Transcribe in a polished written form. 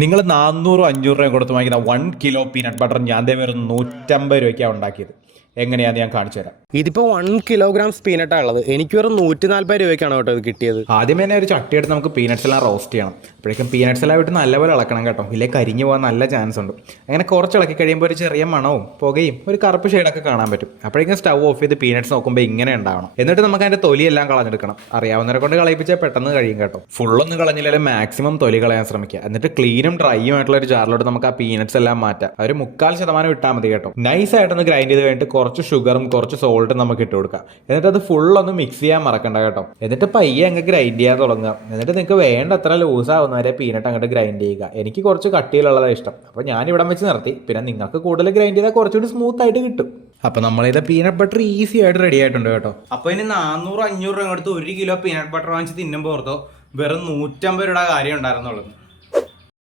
നിങ്ങൾ 400-500 രൂപ കൊടുത്ത് വാങ്ങിക്കുന്ന 1 കിലോ പീനട്ട് ബട്ടർ ഞാൻ ദേ വെറും 150 രൂപയ്ക്കാണ് ഉണ്ടാക്കിയത്. എങ്ങനെയാന്ന് ഞാൻ കാണിച്ചു തരാം. ഇതിപ്പോൾ 1 കിലോഗ്രാം പീനട്ടാണ് ഉള്ളത്. എനിക്ക് വെറും 140 രൂപയ്ക്കാണ് കേട്ടോ ഇത് കിട്ടിയത്. ആദ്യം തന്നെ ഒരു ചട്ടി എടുത്ത് നമുക്ക് പീനട്സ് എല്ലാം റോസ്റ്റ് ചെയ്യണം. അപ്പോഴേക്കും പീനട്സ് എല്ലാം വിട്ട് നല്ലപോലെ ഇളക്കണം കേട്ടോ, ഇല്ലേ കരിഞ്ഞു പോകാൻ നല്ല ചാൻസ് ഉണ്ട്. അങ്ങനെ കുറച്ച് ഇളക്കി കഴിയുമ്പോൾ ഒരു ചെറിയ മണവും പുകയും ഒരു കറുപ്പ് ഷെയ്ഡൊക്കെ കാണാൻ പറ്റും. അപ്പോഴേക്കും സ്റ്റവ് ഓഫ് ചെയ്ത് പീനട്സ് നോക്കുമ്പോൾ ഇങ്ങനെ ഉണ്ടാവണം. എന്നിട്ട് നമുക്ക് അതിൻ്റെ തൊലിയെല്ലാം കളഞ്ഞെടുക്കണം. അറിയാവുന്നവരെ കൊണ്ട് കളയിപ്പിച്ചാൽ പെട്ടെന്ന് കഴിയും കേട്ടോ. ഫുള്ളൊന്നും കളഞ്ഞില്ലെങ്കിലും മാക്സിമം തൊലി കളയാൻ ശ്രമിക്കുക. എന്നിട്ട് ക്ലീനും ഡ്രൈയും ആയിട്ടുള്ള ഒരു ജാറിലോട്ട് നമുക്ക് ആ പീനട്സ് എല്ലാം മാറ്റാം. ഒരു 3/4% ഇട്ടാൽ മതി കേട്ടോ. നൈസായിട്ടൊന്ന് ഗ്രൈൻഡ് ചെയ്ത് കഴിഞ്ഞിട്ട് കുറച്ച് ഷുഗറും കുറച്ച് സോൾട്ടും നമുക്ക് ഇട്ട് കൊടുക്കാം. എന്നിട്ട് അത് ഫുള്ളൊന്ന് മിക്സ് ചെയ്യാൻ മറക്കണ്ട കേട്ടോ. എന്നിട്ട് പയ്യെ അങ്ങ് ഗ്രൈൻഡ് ചെയ്യാൻ തുടങ്ങുക. എന്നിട്ട് നിങ്ങൾക്ക് വേണ്ട അത്ര ലൂസ് ആവുന്നവരെ പീനട്ട് അങ്ങോട്ട് ഗ്രൈൻഡ് ചെയ്യുക. എനിക്ക് കുറച്ച് കട്ടിയിലുള്ളതാണ് ഇഷ്ടം, അപ്പോൾ ഞാൻ ഇവിടെ വെച്ച് നിർത്തി. പിന്നെ നിങ്ങൾക്ക് കൂടുതൽ ഗ്രൈൻഡ് ചെയ്താൽ കുറച്ചുകൂടി സ്മൂത്ത് ആയിട്ട് കിട്ടും. അപ്പോൾ നമ്മളിത് പീനട്ട് ബട്ടർ ഈസി ആയിട്ട് റെഡി ആയിട്ടുണ്ട് കേട്ടോ. അപ്പോൾ ഇനി 400-500 രൂപ കൊടുത്ത് 1 കിലോ പീനട്ട് ബട്ടർ വാങ്ങിച്ച് തിന്നുമ്പോൾ ഓർത്തോ വെറും 150 രൂപയുടെ കാര്യം ഉണ്ടായിരുന്നുള്ളൂ.